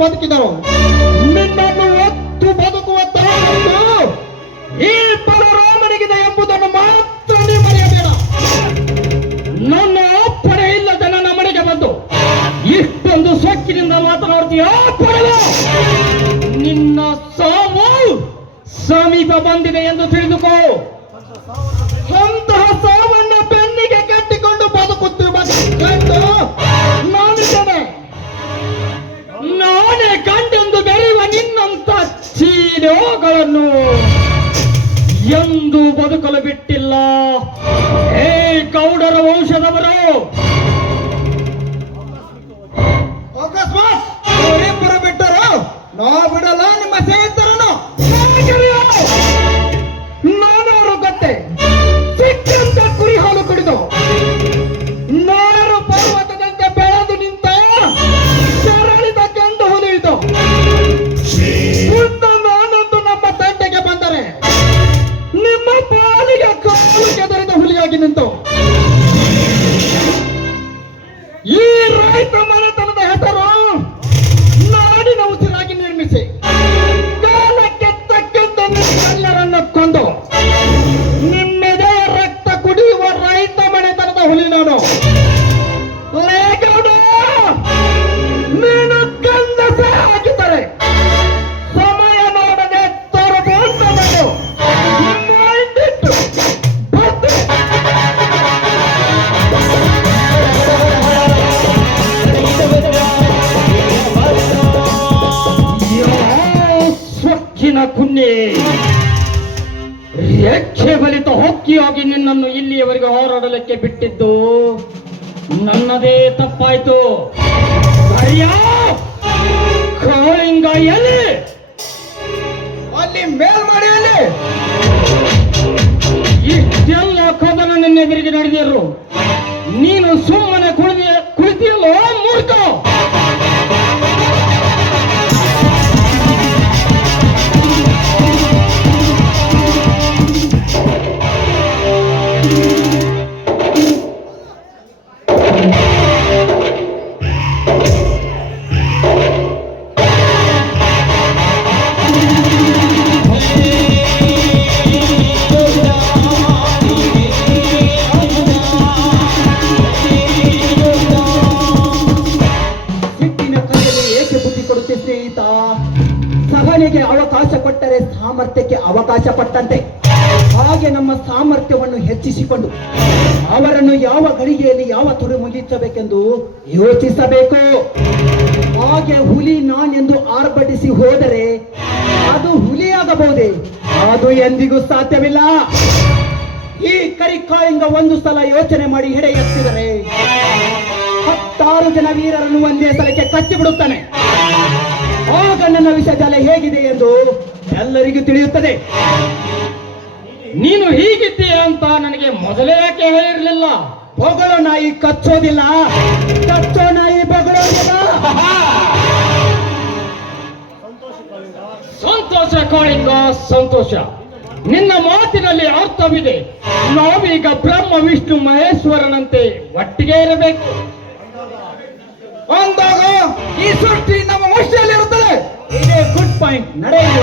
ಬದುಕಿದಳು. ನಿನ್ನನ್ನು ಒತ್ತು ಬದುಕುವ ತರದ್ದು ಈ ಪರರಾಮನಿಗಿದೆ ಎಂಬುದನ್ನು ಮಾತ್ರ ನೀ ಮರೆಯಬೇಡ. ನನ್ನ ಅಪ್ಪಣೆ ಇಲ್ಲದೆ ನನ್ನ ಮನೆಗೆ ಬಂದು ಇಷ್ಟೊಂದು ಸೊಕ್ಕಿನಿಂದ ಮಾತನಾಡ್ತೀಯ ಪಡಲ. ನಿನ್ನ ಸಾವು ಸಮೀಪ ಬಂದಿದೆ ಎಂದು ತಿಳಿದುಕೋ. ಅಂತಹ ಸಾವನ್ನು ಬೆನ್ನಿಗೆ ಕಟ್ಟಿಕೊಂಡು ಬದುಕುತ್ತಿರುವ ನಾನಿದ್ದೇನೆ. ನಾನೇ ಗಂಡೆಂದು ಬೆಳೆಯುವ ನಿನ್ನಂತ ಚೀಲೋಗಳನ್ನು ಎಂದು ಬದುಕಲು ಬಿಟ್ಟಿಲ್ಲ. ಹೇ ಗೌಡರ ವಂಶದವರು, ಅಕಸ್ಮಾತ್ ಅವರಿಬ್ಬರು ಬಿಟ್ಟರು ನಾ ಬಿಡಲ್ಲ ನಿಮ್ಮ ಸ್ನೇಹಿತರನ್ನು. ನಾನವರು ಗೊತ್ತೇ ಸಿಕ್ಕಂತ ಕುರಿ ಹಾಲು ಕುಡಿದು ನಾರು ಪರ್ವತದಂತೆ ಬೆಳೆದು ನಿಂತ ಸರಳಿದ ಗಂಡು ಹುಲಿ ಇದು. ಮುಂದೆ ನಾನೊಂದು ನಮ್ಮ ತಂಟೆಗೆ ಬಂದರೆ ನಿಮ್ಮ ಪಾಲಿಗೆ ಕಾಲು ಕೆದರಿದ ಹುಲಿಯಾಗಿ ನಿಂತು ಈ ರೈತ ಮನೆತನದ ಹೆಸರು ನಾಡಿನ ಉಸಿರಾಗಿ ನಿರ್ಮಿಸಿ ಕಾಲಕ್ಕೆ ತಕ್ಕಂತೆ ಎಲ್ಲರನ್ನು ಕೊಂದು ನಿಮ್ಮೆದೆ ರಕ್ತ ಕುಡಿಯುವ ರೈತ ಮನೆತನದ ಹುಲಿ ನಾನು. ಲೇಗೌಡ, ನೀನು ಗಂಡಸ ಆಗಿದ್ದರೆ ಸಮಯ ನೋಡದೆ ತರಬಹುದು ಮಾಡಿಟ್ಟು ಬರ್ತೇನೆ. ಸ್ವಚ್ಛಿನ ಕುನ್ನೆ ರೆಕ್ಕೆ ಬಲಿತ ಹೊಕ್ಕಿಯಾಗಿ ನಿನ್ನನ್ನು ಇಲ್ಲಿಯವರೆಗೆ ಹೋರಾಡಲಿಕ್ಕೆ ಬಿಟ್ಟಿದ್ದು ನನ್ನದೇ ತಪ್ಪಾಯ್ತು. ಕಾಳಿಂಗ ಎಲ್ಲಿ? ಅಲ್ಲಿ ಮೇಲ್ಮಡಿಯಲ್ಲಿ ಇಷ್ಟೆಲ್ಲ ಕದನ ನಿನ್ನೆದುರಿಗೆ ನಡೆದಿರು. ನೀನು ಸುಮ್ಮನೆ ಕುಳಿತಿಯಲ್ಲೋ ಮೂರ್ಖ. ಸಹನೆಗೆ ಅವಕಾಶ ಕೊಟ್ಟರೆ ಸಾಮರ್ಥ್ಯಕ್ಕೆ ಅವಕಾಶ ಪಟ್ಟಂತೆ. ಹಾಗೆ ನಮ್ಮ ಸಾಮರ್ಥ್ಯವನ್ನು ಹೆಚ್ಚಿಸಿಕೊಂಡು ಅವರನ್ನು ಯಾವ ಗಳಿಗೆಯಲ್ಲಿ ಯಾವ ತುಡು ಮುಗಿಸಬೇಕೆಂದು ಯೋಚಿಸಬೇಕು. ಹಾಗೆ ಹುಲಿ ನಾನೆಂದು ಆರ್ಭಟಿಸಿ ಹೋದರೆ ಅದು ಹುಲಿಯಾಗಬಹುದೇ? ಅದು ಎಂದಿಗೂ ಸಾಧ್ಯವಿಲ್ಲ. ಈ ಕರಿಕಾಳಿಂಗ ಒಂದು ಸಲ ಯೋಚನೆ ಮಾಡಿ ಹೆಡೆ ಎತ್ತಿದರೆ 10 ಜನ ವೀರರನ್ನು ಒಂದೇ ಸಲಕ್ಕೆ ಕಚ್ಚಿ ಬಿಡುತ್ತಾನೆ. ಆಗ ನನ್ನ ವಿಷಜಾಲ ಹೇಗಿದೆ ಎಂದು ಎಲ್ಲರಿಗೂ ತಿಳಿಯುತ್ತದೆ. ನೀನು ಹೀಗಿದ್ದೀಯ ಅಂತ ನನಗೆ ಮೊದಲೇ ಯಾಕೆ ಹೇಳಿರಲಿಲ್ಲ? ಬೊಗಳೋ ನಾಯಿ ಕಚ್ಚೋದಿಲ್ಲ, ಕಚ್ಚೋ ನಾಯಿ ಬೊಗಳೋದಿಲ್ಲ. ಸಂತೋಷ ಕಾಳಿಂಗ, ಸಂತೋಷ. ನಿನ್ನ ಮಾತಿನಲ್ಲಿ ಅರ್ಥವಿದೆ. ನಾವೀಗ ಬ್ರಹ್ಮ ವಿಷ್ಣು ಮಹೇಶ್ವರನಂತೆ ಒಟ್ಟಿಗೆ ಇರಬೇಕು. ಅಂದಾಗ ಈ ಸೃಷ್ಟಿ ನಮ್ಮ ವಶದಲ್ಲಿರುತ್ತದೆ. ಇದೇ ಗುಡ್ ಪಾಯಿಂಟ್. ನಡೆಯುವ